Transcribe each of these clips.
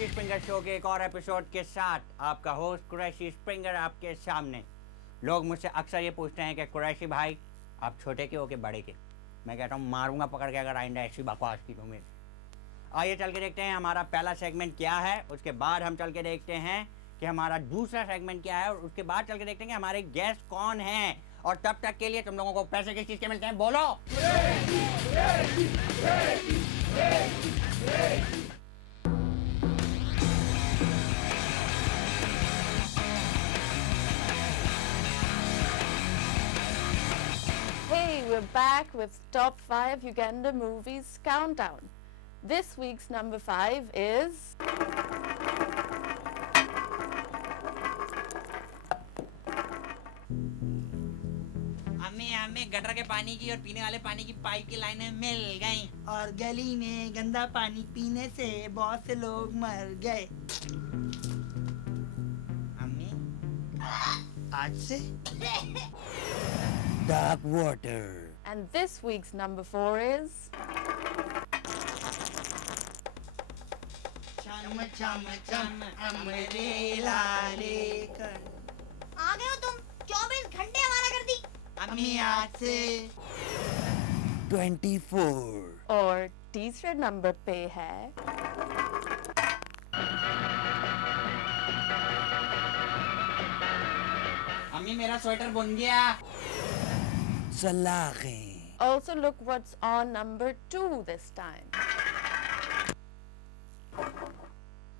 Qureshi Springer show के एक और एपिसोड के साथ आपका होस्ट कुरैशी स्प्रिंगर आपके सामने। लोग मुझसे अक्सर ये पूछते हैं कि कुरैशी भाई आप छोटे के हो के बड़े के। मैं कहता हूँ मारूंगा पकड़ के अगर आइंदा ऐसी बकवास की तो मेरी। आइए चल के देखते हैं हमारा पहला सेगमेंट क्या है, उसके बाद हम चल के देखते हैं कि हमारा दूसरा सेगमेंट क्या है, और उसके बाद चल के देखते हैं कि हमारे गेस्ट कौन हैं। और तब तक के लिए तुम लोगों को पैसे किस चीज़ के मिलते हैं, बोलो। Hey, we're back with Top 5 Uganda Movies Countdown. This week's number 5 is... हमें गटर के पानी की और पीने वाले पानी की पाइप की लाइनें मिल गईं। और गली में गंदा पानी पीने से बहुत से लोग मर गए। अम्मी आज से dark water. And this week's number 4 is... चम चम चम अमरेला लेकर आ गए हो तुम। 24 घंटे हमारा कर दी। अम्मी आज से 24। और तीसरे नंबर पे है... अम्मी मेरा स्वेटर बुन गया। सलाखें। Also look what's on number 2 this time.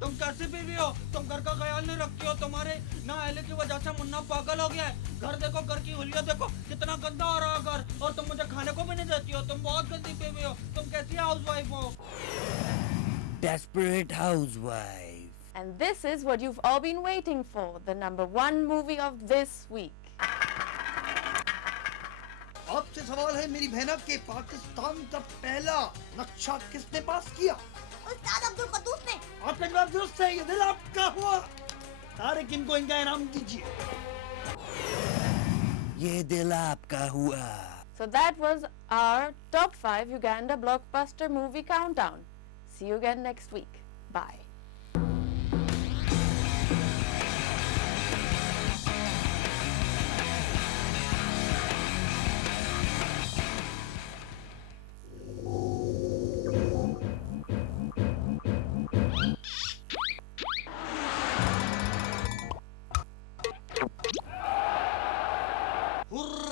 तुम कैसे पी रही हो? तुम घर का ख्याल नहीं रखती हो। तुम्हारे ना अहले की वजह से मुन्ना पागल हो गया है। घर देखो, घर की हुलिया देखो, कितना गंदा हो रहा है घर। और तुम मुझे खाने को भी नहीं देती हो। तुम बहुत गंदी पी हुई हो। तुम कैसी हाउसवाइफ हो? Desperate housewife. And this is what you've all been waiting for, the number 1 movie of this week. आपसे सवाल है मेरी बहना के पाकिस्तान का पहला नक्शा किसने पास किया? उस्ताद अब्दुल कद्दूस ने। आपका जवाब दुरुस्त है। ये दिल आपका हुआ। तारिक इनको इनका इनाम दीजिए। ये दिल आपका हुआ। So that was our top 5 Uganda blockbuster movie countdown. See you again next week. Bye.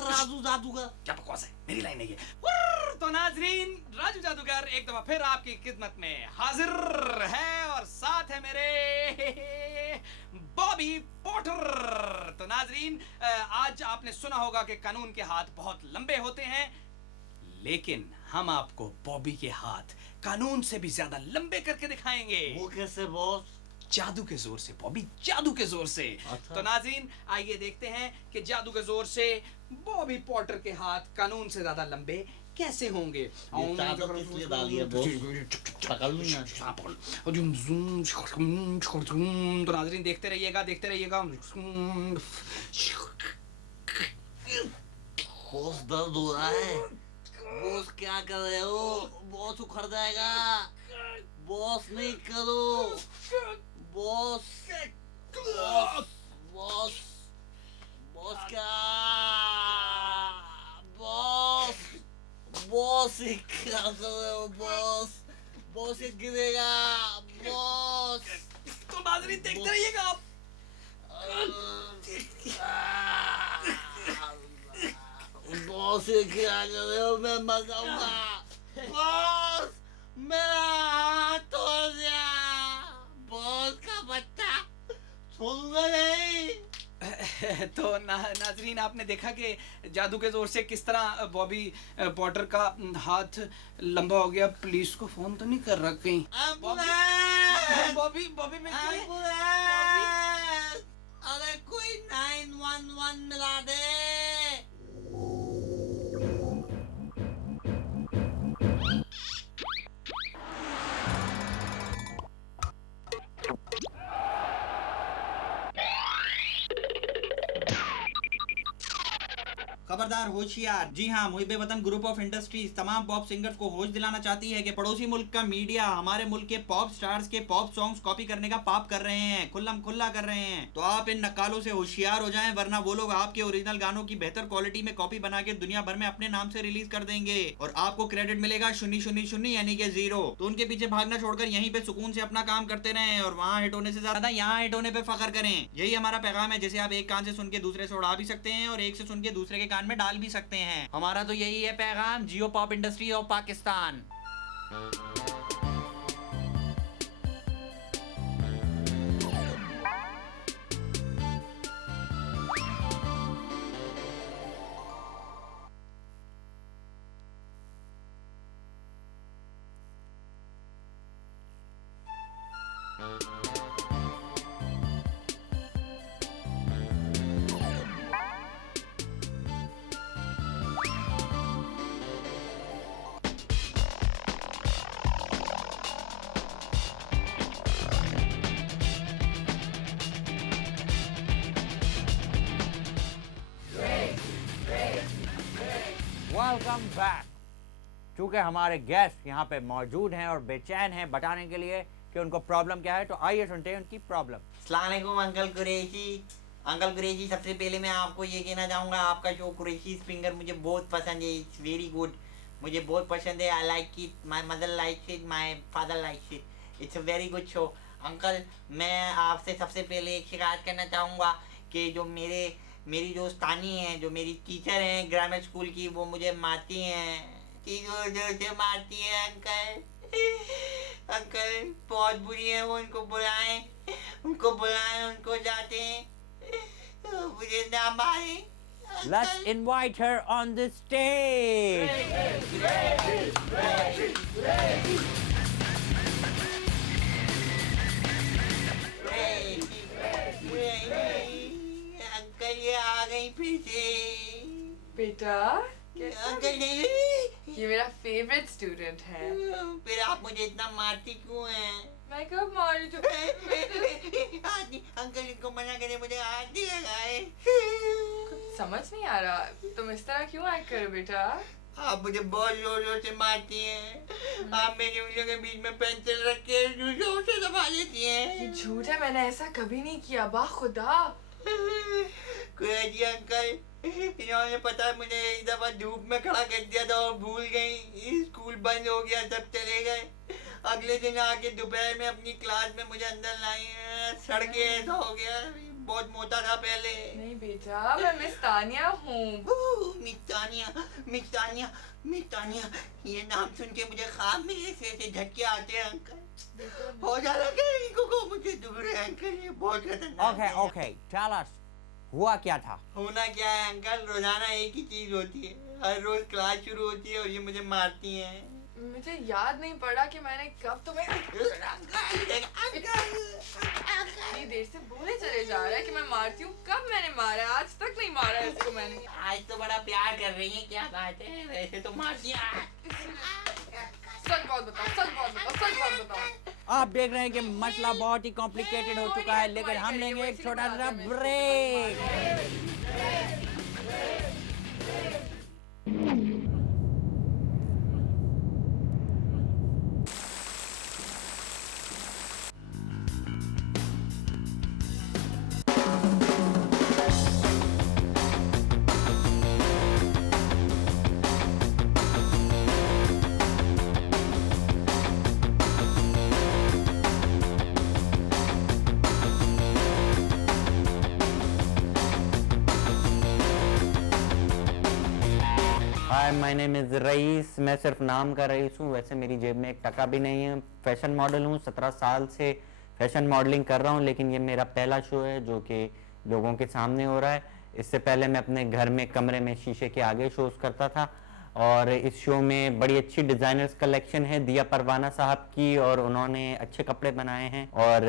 Raju जादूगर। क्या बकवास है? मेरी लाइन है ये। तो नाजरीन, राजू जादूगर एक दफा फिर आपकी खिदमत में हाजिर है और साथ है मेरे बॉबी पॉटर। तो नाजरीन, आज आपने सुना होगा कि कानून के हाथ बहुत लंबे होते हैं, लेकिन हम आपको बॉबी के हाथ कानून से भी ज्यादा लंबे करके दिखाएंगे। वो कैसे बॉस? जादू के जोर से बॉबी, जादू के जोर से। अच्छा। तो नाज़रीन, आइए देखते हैं कि जादू के जोर से बॉबी पॉटर के हाथ कानून से ज्यादा लंबे कैसे होंगे। चादर किस लिए डाली है बॉस? पकड़ लूंगा। तो नाज़रीन देखते रहिएगा, देखते रहिएगा। बॉस दर्द हो रहा है। बॉस क्या कर रहे हो? बॉस उखड़ जाएगा। बॉस नहीं करो। बॉस बॉस बॉस बॉस क्या? बॉस बॉस ये क्या कर रहे हो बॉस? बॉस ये गिरेगा बॉस। तो नाज़रीन देखते रहिएगा आप। बॉस ये क्या कर रहे हो? मैं मर जाऊंगा बॉस। मेरा हाथ तोड़ दिया। बॉस का बच्चा छोड़ूंगा नहीं। तो नाजरीन, आपने देखा कि जादू के जोर से किस तरह बॉबी पॉटर का हाथ लंबा हो गया। पुलिस को फोन तो नहीं कर रहा कहीं? बॉबी बॉबी में अरे कोई 911 मिला दे। खबरदार होशियार। जी हाँ, मुहिबे वतन ग्रुप ऑफ इंडस्ट्रीज तमाम पॉप सिंगर्स को होश दिलाना चाहती है कि पड़ोसी मुल्क का मीडिया हमारे मुल्क के पॉप स्टार्स के पॉप सॉन्ग्स कॉपी करने का पाप कर रहे हैं, खुल्लम खुल्ला कर रहे हैं। तो आप इन नकालों से होशियार हो जाएं, वरना वो लोग आपके ओरिजिनल गानों की बेहतर क्वालिटी में कॉपी बना के दुनिया भर में अपने नाम से रिलीज कर देंगे और आपको क्रेडिट मिलेगा शून्य शून्य शून्य यानी कि 0। तो उनके पीछे भागना छोड़कर यहीं पे सुकून से अपना काम करते रहें और वहाँ हिट होने से ज्यादा यहाँ हिट होने पे फख्र करें। यही हमारा पैगाम है, जिसे आप एक कान से सुन के दूसरे से उड़ा भी सकते हैं और एक से सुन के दूसरे के कान में डाल भी सकते हैं। हमारा तो यही है पैगाम, Geo pop industry of Pakistan. Welcome back. चूंकि हमारे गेस्ट यहाँ पे मौजूद हैं और बेचैन हैं बताने के लिए कि उनको प्रॉब्लम क्या है, तो आइए सुनते हैं उनकी प्रॉब्लम। अस्सलाम वालेकुम अंकल कुरैशी। अंकल कुरैशी, सबसे पहले मैं आपको ये कहना चाहूँगा, आपका शो कुरैशी स्प्रिंगर मुझे बहुत पसंद है। इट्स वेरी गुड, मुझे बहुत पसंद है। I like it, my mother likes it, my father likes it. It's a very good show. Uncle, मैं आपसे सबसे पहले एक शिकायत करना चाहूँगा कि जो मेरी जो उस्तानी है, जो मेरी टीचर हैं ग्रामर स्कूल की, वो मुझे मारती हैं, जोर जोर से मारती हैं अंकल। अंकल बहुत बुरी है वो, उनको बुलाएं, उनको जाते हैं, मुझे ना मारे। Let's invite her on the stage. Uncle ये आ गई फिर से। बेटा कैसा? अंकल नहीं, ये मेरा फेवरेट स्टूडेंट है। फिर आप मुझे इतना मारती क्यों हैं? मैं कब मारी तू? अंकल इनको मना करे, मुझे हाथ नहीं लगाए। समझ नहीं आ रहा, तुम इस तरह क्यों एक्ट करो बेटा? आप मुझे बहुत जोर जोर से मारती हैं। आप मेरी उंगलियों के बीच में पेंसिल रख के जोर से दबा देती हैं। ये झूठ है, मैंने ऐसा कभी नहीं किया। बा खुदा। कुरैशी अंकल, इन्होंने पता है मुझे एक दफा धूप में खड़ा कर दिया था और भूल गई। स्कूल बंद हो गया, सब चले गए। अगले दिन आके दोपहर में अपनी क्लास में मुझे अंदर लाई, सड़ के ऐसा हो गया। बहुत मोटा था पहले। नहीं बेटा, मैं मिस तानिया हूँ। मिस तानिया, ये नाम सुन के मुझे ख्वाब में ऐसे झटके आते हैं अंकल। हो जाता क्या इनको, मुझे दूर है अंकल, ये बहुत खतरनाक Okay, tell us, हुआ क्या था? होना क्या है अंकल, रोजाना एक ही चीज होती है। हर रोज क्लास शुरू होती है और ये मुझे मारती हैं। मुझे याद नहीं पड़ा कि मैंने कब तुम्हें इतनी देर से बोले चले जा रहा है कि मैं मारती हूँ। कब मैंने मारा है? आज तक नहीं मारा है इसको मैंने। आज तो बड़ा प्यार कर रही है, क्या बात है? वैसे तो मारती हैं। सच बात बताओ। आप देख रहे हैं कि मसला बहुत ही कॉम्प्लिकेटेड हो चुका है, लेकिन हम लेंगे एक छोटा सा break. Hi, my name is Raees. मैं सिर्फ नाम का रईस हूँ, वैसे मेरी जेब में एक टका भी नहीं है। फैशन मॉडल हूँ, 17 साल से फैशन मॉडलिंग कर रहा हूँ, लेकिन ये मेरा पहला शो है जो कि लोगों के सामने हो रहा है। इससे पहले मैं अपने घर में कमरे में शीशे के आगे शोज़ करता था और इस शो में बड़ी अच्छी डिज़ाइनर्स कलेक्शन है दिया परवाना साहब की, और उन्होंने अच्छे कपड़े बनाए हैं और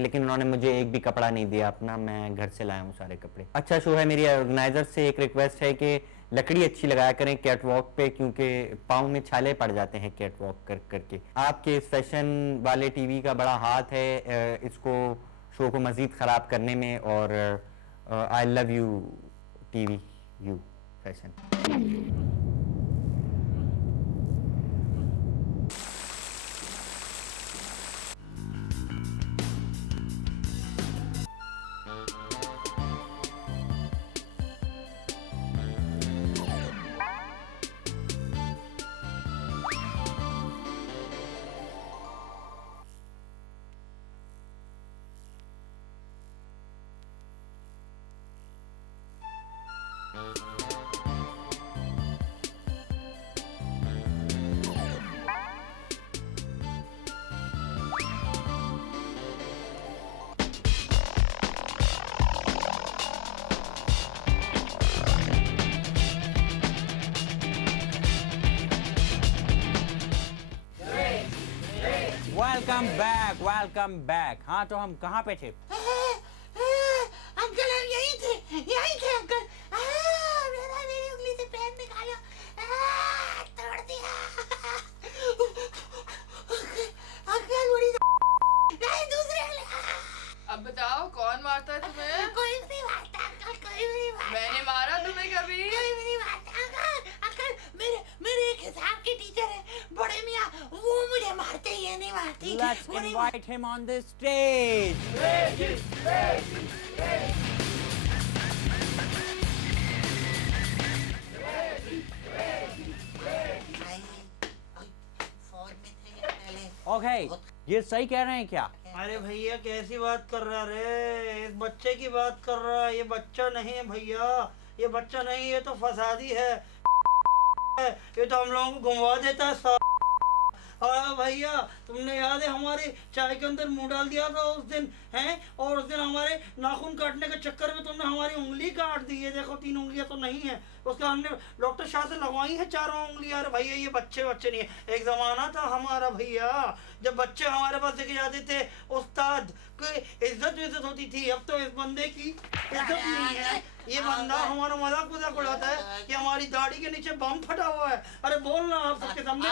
लेकिन उन्होंने मुझे एक भी कपड़ा नहीं दिया अपना, मैं घर से लाया हूँ सारे कपड़े। अच्छा शो है। मेरी ऑर्गेनाइजर से एक रिक्वेस्ट है कि लकड़ी अच्छी लगाया करें कैट वॉक पे, क्योंकि पाँव में छाले पड़ जाते हैं कैट वॉक करके। आपके इस फैशन वाले टीवी का बड़ा हाथ है इसको शो को मज़ीद ख़राब करने में, और I love you TV you. Expression. Welcome back. हाँ, तो हम कहाँ पे थे? अंकल हम यहीं थे अंकल। मेरी उंगली से पेन निकालो, तोड़ दिया। अंकल बड़ी नहीं, दूसरे अब बताओ कौन मारता है तुम्हें? कोई भी नहीं मारता अंकल, कोई भी नहीं मारता। मैंने मारा तुम्हें कभी? कोई भी नहीं मारता अंकल। मेरे एक हिसाब के टीचर है बड़े मियाँ, वो मुझे मारते ही है, नहीं मारती। Let's invite him on the stage. फौज में थे पहले। Okay, ये सही कह रहे हैं क्या? अरे भैया कैसी बात कर रहा रे, इस बच्चे की बात कर रहा है। ये बच्चा नहीं है भैया, ये बच्चा नहीं, ये तो फसादी है। ये तो हम लोगों को घुमवा देता है। हाँ भैया, तुमने याद है हमारे चाय के अंदर मुंह डाल दिया था उस दिन, हैं? और उस दिन हमारे नाखून काटने के चक्कर में तुमने हमारी उंगली काट दी है। देखो 3 उंगलियां तो नहीं है, उसका हमने डॉक्टर शाह से लगवाई है 4 उंगलियां। अरे भैया ये बच्चे नहीं है। एक जमाना था हमारा भैया, जब बच्चे हमारे पास लेके जाते थे, उस्ताद की इज्जत होती थी। अब तो इस बंदे की इज्जत नहीं है। ये बंदा हमारा मजाक उड़ाता है कि हमारी दाढ़ी के नीचे बम फटा हुआ है। अरे बोल ना, आप सबके सामने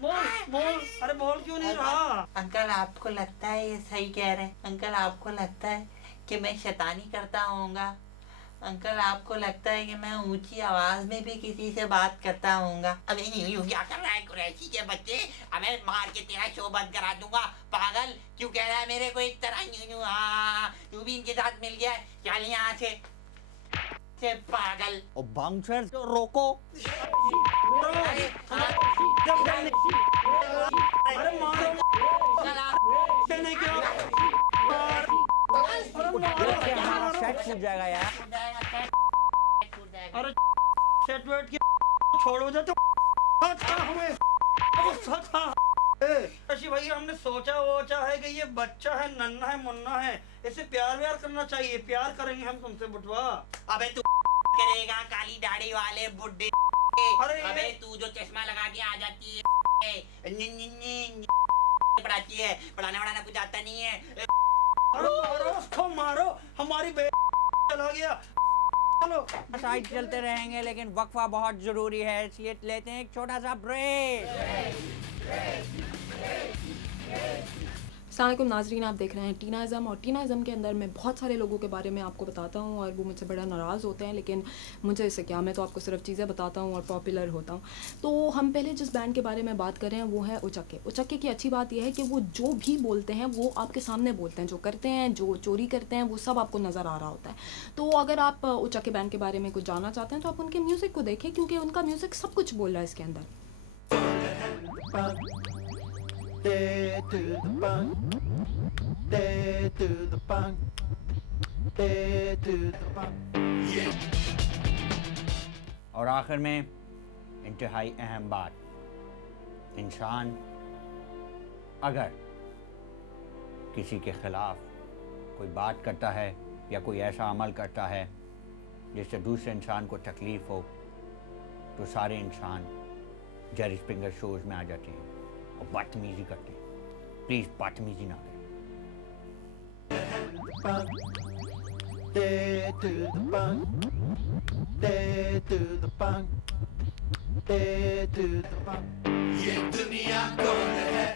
बोल। अरे बोल क्यों नहीं रहा? अंकल आपको लगता है ये सही कह रहे हैं? अंकल आपको लगता है कि मैं शैतानी करता होऊंगा? अंकल आपको लगता है कि मैं ऊंची आवाज में भी किसी से बात करता होऊंगा? अबे यूं क्या कर रहा है कुरैशी के बच्चे? अबे मार के तेरा शो बंद करा दूंगा। पागल क्यों कह रहा है मेरे को इस तरह? यूं हाँ, तू भी इनके साथ मिल गया। चल यहाँ से पागल। ओ बाउंसर तो रोको। अरे मारो नहीं क्या? हमारा सेट छूट जाएगा यार। अरे सेट वेट की छोड़ो जा तो हमें ऋषि भैया, हमने सोचा है कि ये बच्चा है, नन्हा है, मुन्ना है, इसे प्यार करना चाहिए। प्यार करेंगे हम तुमसे बुटवा। अबे तू करेगा काली दाढ़ी वाले बुड्ढे। अबे तू जो चश्मा लगा के आ जाती है, पढ़ाती है, पढ़ाने वढ़ाना कुछ आता नहीं है। अरे मारो उसको, मारो। हमारी चला गया। चलो साइड चलते रहेंगे, लेकिन वक्फा बहुत जरूरी है, इसलिए लेते हैं एक छोटा सा ब्रेक। अस्सलामुअलैकुम नाज़रीन, आप देख रहे हैं टीनाज़म, और टीनाज़म के अंदर मैं बहुत सारे लोगों के बारे में आपको बताता हूँ और वो मुझसे बड़ा नाराज़ होते हैं, लेकिन मुझे इससे क्या, मैं तो आपको सिर्फ चीज़ें बताता हूँ और पॉपुलर होता हूँ। तो हम पहले जिस बैंड के बारे में बात कर रहे हैं वो है उचक्के। उचक्के की अच्छी बात यह है कि वो जो भी बोलते हैं वो आपके सामने बोलते हैं, जो करते हैं, जो चोरी करते हैं, वो सब आपको नज़र आ रहा होता है। तो अगर आप उचक्के बैंड के बारे में कुछ जानना चाहते हैं तो आप उनके म्यूज़िक को देखें, क्योंकि उनका म्यूज़िक सब कुछ बोल रहा है इसके अंदर। और आखिर में इंतहाई अहम बात, इंसान अगर किसी के खिलाफ कोई बात करता है या कोई ऐसा अमल करता है जिससे दूसरे इंसान को तकलीफ हो, तो सारे इंसान जेरी स्प्रिंगर शोज में आ जाते हैं और बदतमीजी करते हैं। प्लीज बदतमीजी ना करें। ये दुनिया कौन है?